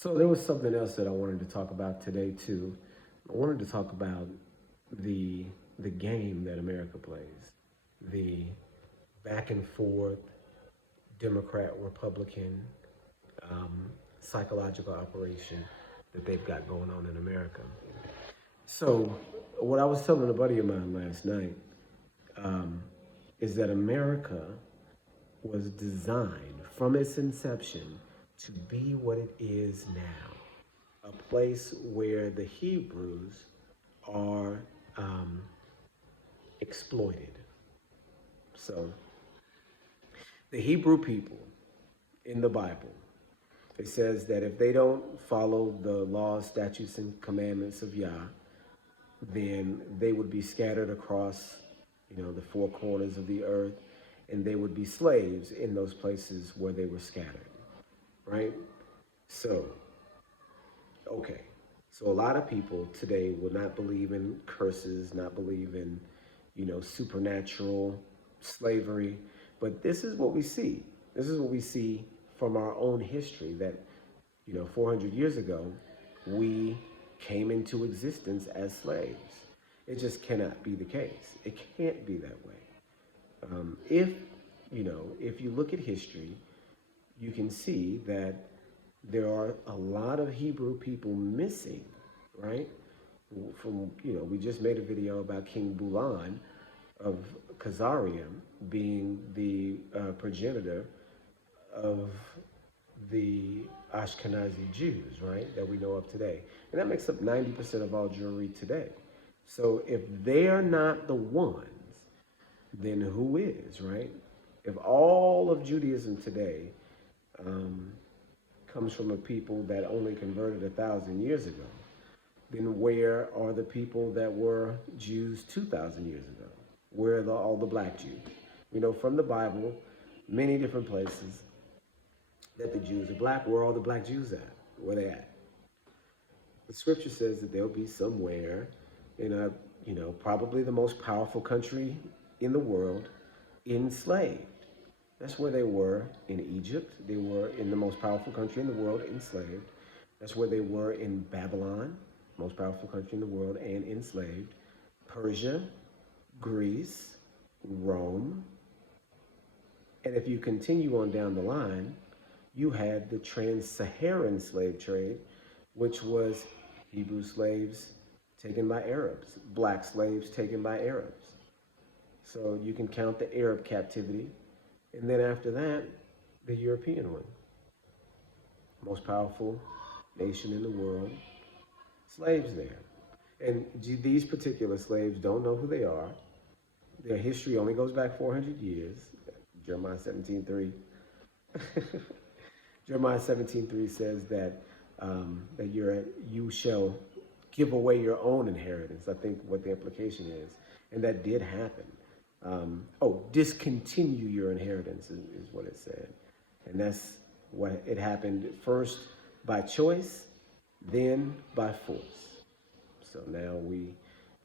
So there was something else that I wanted to talk about today too. I wanted to talk about the the game that America plays, the back and forth Democrat Republican um, psychological operation that they've got going on in America. So what I was telling a buddy of mine last night um, is that America was designed from its inception to be what it is now, a place where the Hebrews are um, exploited. So, the Hebrew people in the Bible, it says that if they don't follow the laws, statutes, and commandments of Yah, then they would be scattered across, the four corners of the earth, and they would be slaves in those places where they were scattered, right? So, okay. So a lot of people today will not believe in curses, not believe in, supernatural slavery. But this is what we see. This is what we see from our own history that, 400 years ago, we came into existence as slaves. It just cannot be the case. It can't be that way. If, if you look at history, you can see that there are a lot of Hebrew people missing, right? From, we just made a video about King Bulan of Khazarian being the progenitor of the Ashkenazi Jews, right, that we know of today. And that makes up 90% of all Jewry today. So if they are not the ones, then who is, right? If all of Judaism today um, comes from a people that only converted 1,000 years ago, then where are the people that were Jews 2,000 years ago? Where are all the black Jews? We know from the Bible, many different places, that the Jews are black. Where are all the black Jews at? Where they at? The scripture says that they'll be somewhere in a, probably the most powerful country in the world, enslaved. That's where they were in Egypt. They were in the most powerful country in the world, enslaved. That's where they were in Babylon, most powerful country in the world, and enslaved. Persia, Greece, Rome. And if you continue on down the line, you had the trans-Saharan slave trade, which was Hebrew slaves taken by Arabs, black slaves taken by Arabs. So you can count the Arab captivity. And then after that, the European one. Most powerful nation in the world, slaves there. And these particular slaves don't know who they are. Their history only goes back 400 years. Jeremiah 17:3. Jeremiah 17:3 says that you shall give away your own inheritance. I think what the implication is, and that did happen. Discontinue your inheritance is what it said, and that's what it happened first by choice, then by force. So now we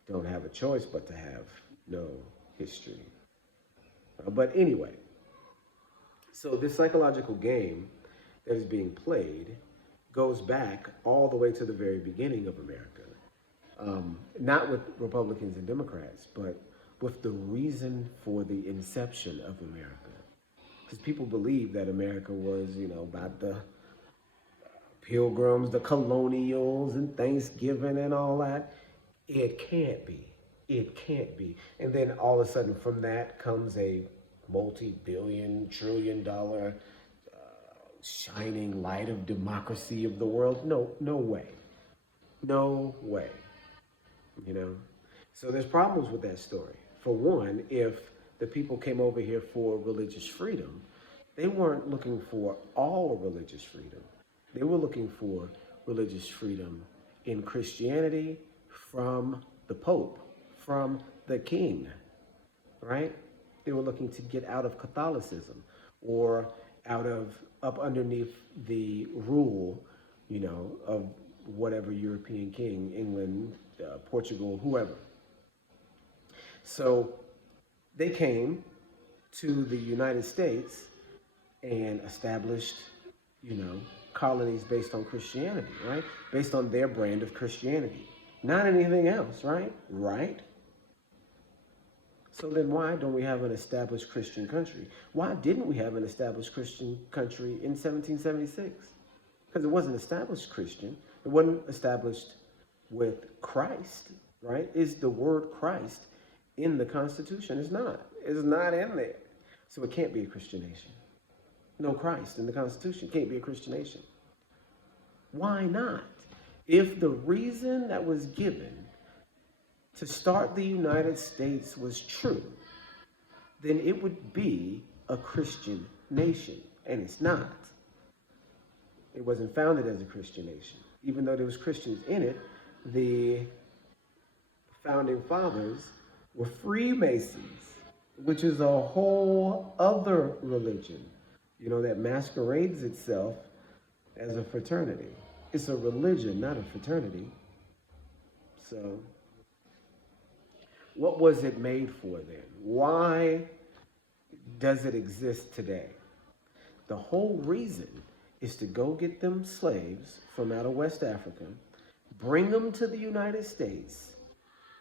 don't have a choice but to have no history. But anyway, so this psychological game that is being played goes back all the way to the very beginning of America. Not with Republicans and Democrats, but with the reason for the inception of America. Because people believe that America was, about the Pilgrims, the colonials, and Thanksgiving and all that. It can't be. It can't be. And then all of a sudden, from that comes a multi-billion, trillion-dollar shining light of democracy of the world. No, no way. No way. You know? So there's problems with that story. For one, if the people came over here for religious freedom, they weren't looking for all religious freedom. They were looking for religious freedom in Christianity from the Pope, from the king, right? They were looking to get out of Catholicism or out of up underneath the rule, of whatever European king, England, Portugal, whoever. So they came to the United States and established, colonies based on Christianity, right? Based on their brand of Christianity, not anything else, right? Right? So then why don't we have an established Christian country? Why didn't we have an established Christian country in 1776? Because it wasn't established Christian. It wasn't established with Christ, right? Is the word Christ in the Constitution? It's not. It's not in there. So it can't be a Christian nation. No Christ in the Constitution can't be a Christian nation. Why not? If the reason that was given to start the United States was true, then it would be a Christian nation, and it's not. It wasn't founded as a Christian nation. Even though there was Christians in it, the founding fathers were Freemasons, which is a whole other religion, that masquerades itself as a fraternity. It's a religion, not a fraternity. So, what was it made for then? Why does it exist today? The whole reason is to go get them slaves from out of West Africa, bring them to the United States,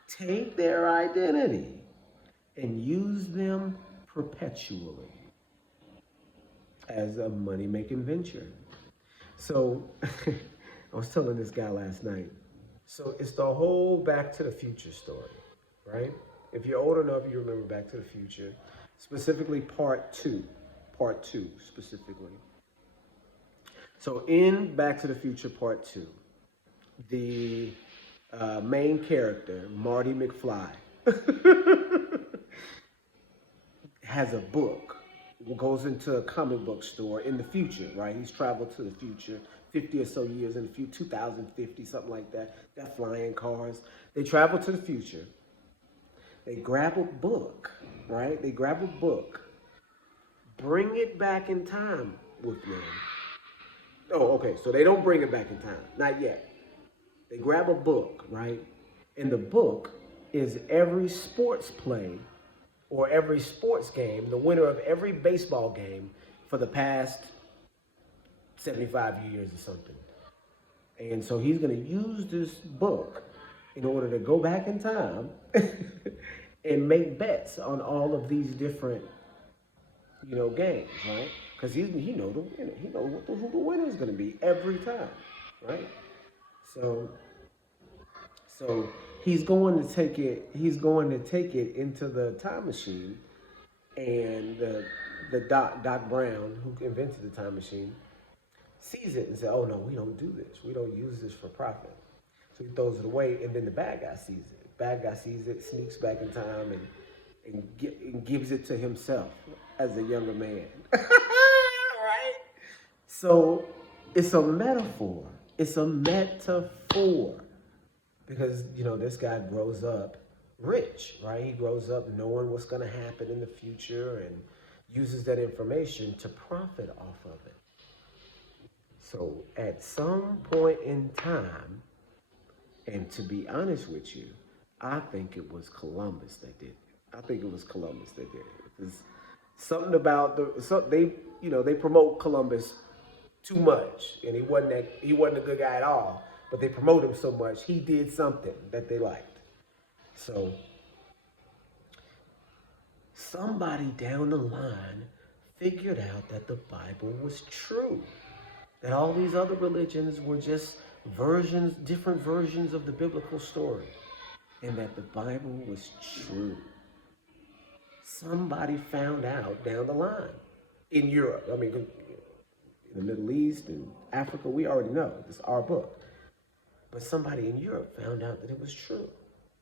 take their identity, and use them perpetually as a money-making venture. So, I was telling this guy last night, so it's the whole Back to the Future story, right? If you're old enough, you remember Back to the Future, specifically part two specifically. So in Back to the Future Part 2, the main character, Marty McFly, has a book, goes into a comic book store in the future, right? He's traveled to the future, 50 or so years in the future, 2050, something like that. Got flying cars. They travel to the future. They grab a book, right? They grab a book, bring it back in time with them. Oh, okay, so they don't bring it back in time, not yet. They grab a book, right? And the book is every sports play or every sports game, the winner of every baseball game for the past 75 years or something. And so he's going to use this book in order to go back in time and make bets on all of these different, games, right? Because he know the winner. He know who the winner is going to be every time, right? So he's going to take it. He's going to take it into the time machine, and the Doc Brown, who invented the time machine, sees it and says, "Oh no, we don't do this. We don't use this for profit." So he throws it away, and then the bad guy sees it. Bad guy sees it, sneaks back in time, and gives it to himself as a younger man. Right? So it's a metaphor. It's a metaphor. Because, this guy grows up rich, right? He grows up knowing what's going to happen in the future and uses that information to profit off of it. So at some point in time, and to be honest with you, I think it was Columbus that did it. I think it was Columbus that did it. Because something about they promote Columbus too much, and he wasn't a good guy at all. But they promote him so much, he did something that they liked. So somebody down the line figured out that the Bible was true. That all these other religions were just different versions of the biblical story. And that the Bible was true. Somebody found out down the line. In Europe, in the Middle East and Africa, we already know. It's our book. But somebody in Europe found out that it was true,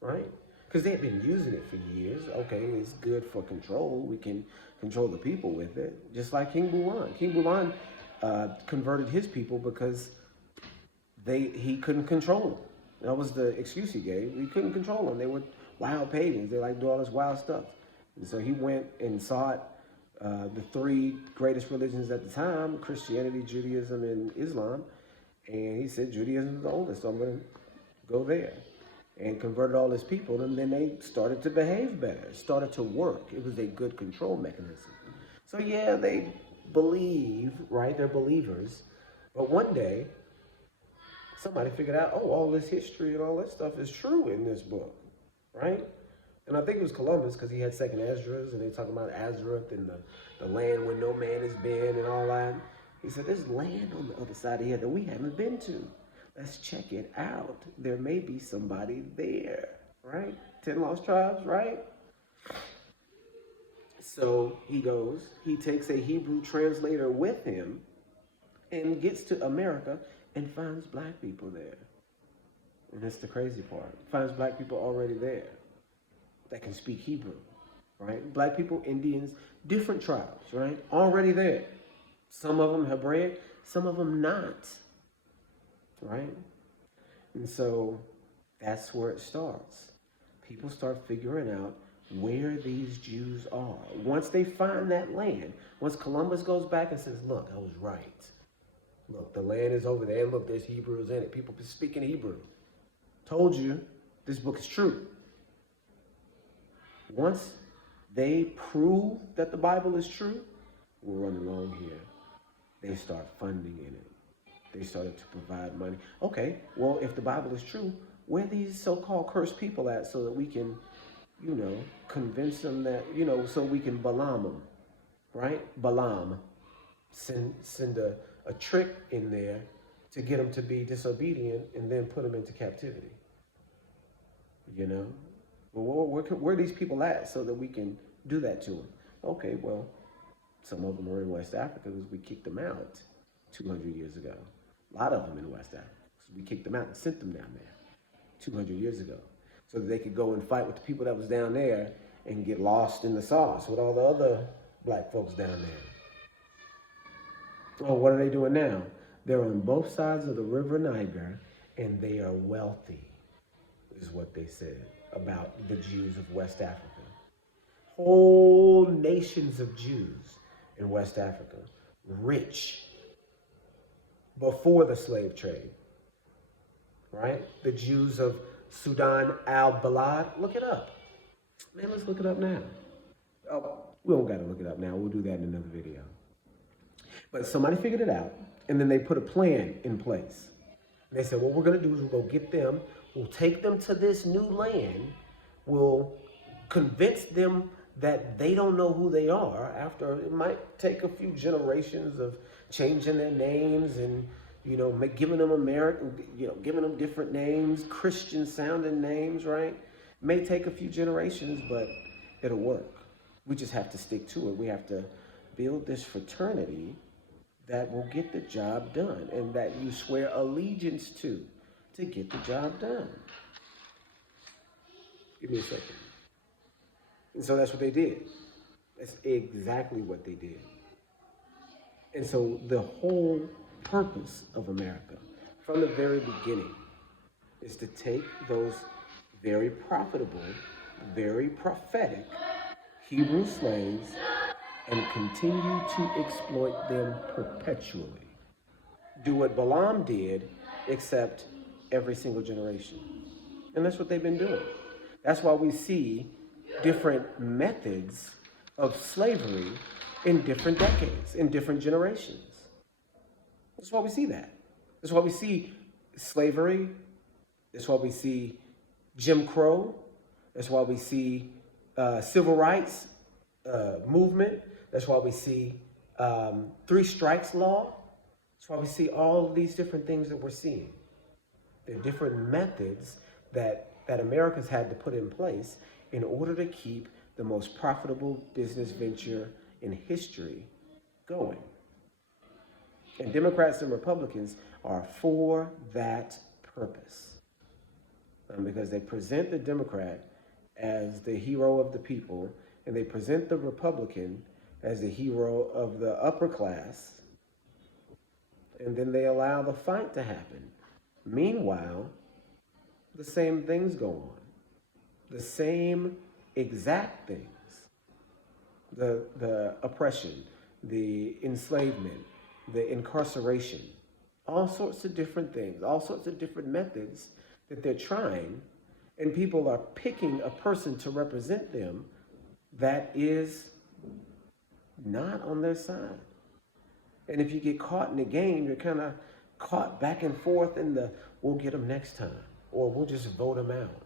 right? Because they had been using it for years. Okay, it's good for control. We can control the people with it. Just like King Bulan. King Bulan converted his people because he couldn't control them. That was the excuse he gave. He couldn't control them. They were wild pagans. They like do all this wild stuff. And so he went and sought the three greatest religions at the time, Christianity, Judaism, and Islam. And he said Judaism is the oldest, so I'm going to go there. And converted all his people, and then they started to behave better, started to work. It was a good control mechanism. So yeah, they believe, right? They're believers, But one day, somebody figured out, oh, all this history and all that stuff is true in this book, right? And I think it was Columbus because he had Second Esdras, and they talk about Azareth and the land where no man has been and all that. He said, there's land on the other side of here that we haven't been to. Let's check it out. There may be somebody there, right? 10 lost tribes, right? So he goes, he takes a Hebrew translator with him and gets to America and finds black people there. And that's the crazy part. Finds black people already there that can speak Hebrew, right? Black people, Indians, different tribes, right? Already there. Some of them Hebraic, some of them not, right? And so that's where it starts. People start figuring out where these Jews are. Once they find that land, once Columbus goes back and says, look, I was right. Look, the land is over there. Look, there's Hebrews in it. People speaking Hebrew. Told you, this book is true. Once they prove that the Bible is true, we're running along here. They start funding in it. They started to provide money. Okay, well, if the Bible is true, where are these so-called cursed people at so that we can, convince them that, so we can Balaam them, right? Balaam. Send a trick in there to get them to be disobedient and then put them into captivity. Well, where are these people at so that we can do that to them? Okay, well, some of them are in West Africa because we kicked them out 200 years ago. A lot of them in West Africa because we kicked them out and sent them down there 200 years ago so that they could go and fight with the people that was down there and get lost in the sauce with all the other black folks down there. Oh, what are they doing now? They're on both sides of the river Niger and they are wealthy, is what they said about the Jews of West Africa. Whole nations of Jews in West Africa, rich before the slave trade, right? The Jews of Sudan al-Balad, look it up. Man, let's look it up now. Oh, we don't gotta look it up now. We'll do that in another video. But somebody figured it out, and then they put a plan in place. And they said, what we're gonna do is we'll go get them, we'll take them to this new land, we'll convince them that they don't know who they are after it might take a few generations of changing their names and, giving them American, giving them different names, Christian sounding names, right? May take a few generations, but it'll work. We just have to stick to it. We have to build this fraternity that will get the job done and that you swear allegiance to get the job done. Give me a second. And so that's what they did. That's exactly what they did. And so the whole purpose of America from the very beginning is to take those very profitable, very prophetic Hebrew slaves and continue to exploit them perpetually. Do what Balaam did, except every single generation. And that's what they've been doing. That's why we see different methods of slavery in different decades, in different generations. That's why we see that. That's why we see slavery. That's why we see Jim Crow. That's why we see civil rights movement. That's why we see three strikes law. That's why we see all of these different things that we're seeing. There are different methods that America's had to put in place in order to keep the most profitable business venture in history going. And Democrats and Republicans are for that purpose. Because they present the Democrat as the hero of the people, and they present the Republican as the hero of the upper class, and then they allow the fight to happen. Meanwhile, the same things go on. The same exact things. The oppression, the enslavement, the incarceration, all sorts of different things, all sorts of different methods that they're trying, and people are picking a person to represent them that is not on their side. And if you get caught in the game, you're kind of caught back and forth in the we'll get them next time, or we'll just vote them out,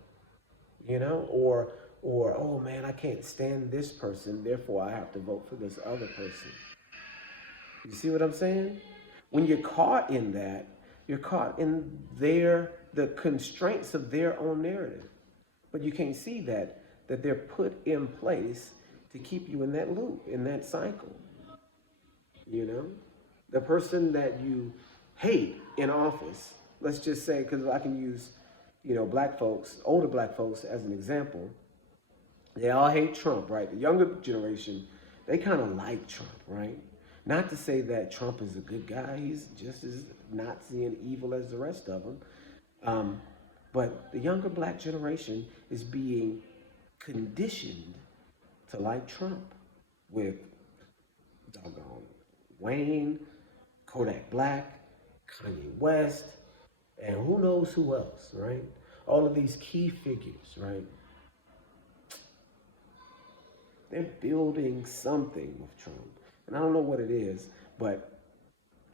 or oh man, I can't stand this person, therefore I have to vote for this other person. You see what I'm saying? When you're caught in that, you're caught in the constraints of their own narrative. But you can't see that they're put in place to keep you in that loop, in that cycle. You know? The person that you hate in office, let's just say, because I can use, black folks, older black folks as an example, they all hate Trump, right? The younger generation, they kind of like Trump, right? Not to say that Trump is a good guy. He's just as Nazi and evil as the rest of them. Um, but the younger black generation is being conditioned to like Trump with doggone Wayne, Kodak Black, Kanye West, and who knows who else, right? All of these key figures, right? They're building something with Trump. And I don't know what it is, but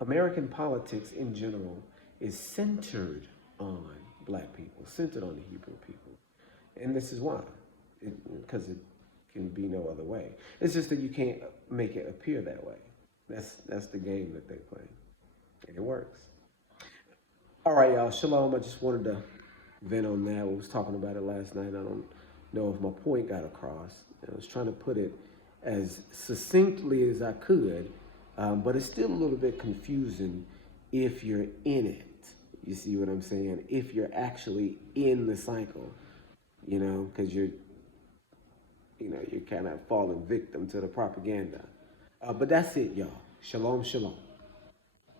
American politics in general is centered on black people, centered on the Hebrew people. And this is why, because it can be no other way. It's just that you can't make it appear that way. That's the game that they play, and it works. All right, y'all. Shalom. I just wanted to vent on that. We was talking about it last night. I don't know if my point got across. I was trying to put it as succinctly as I could, but it's still a little bit confusing if you're in it. You see what I'm saying? If you're actually in the cycle, because you're kind of falling victim to the propaganda. But that's it, y'all. Shalom, shalom.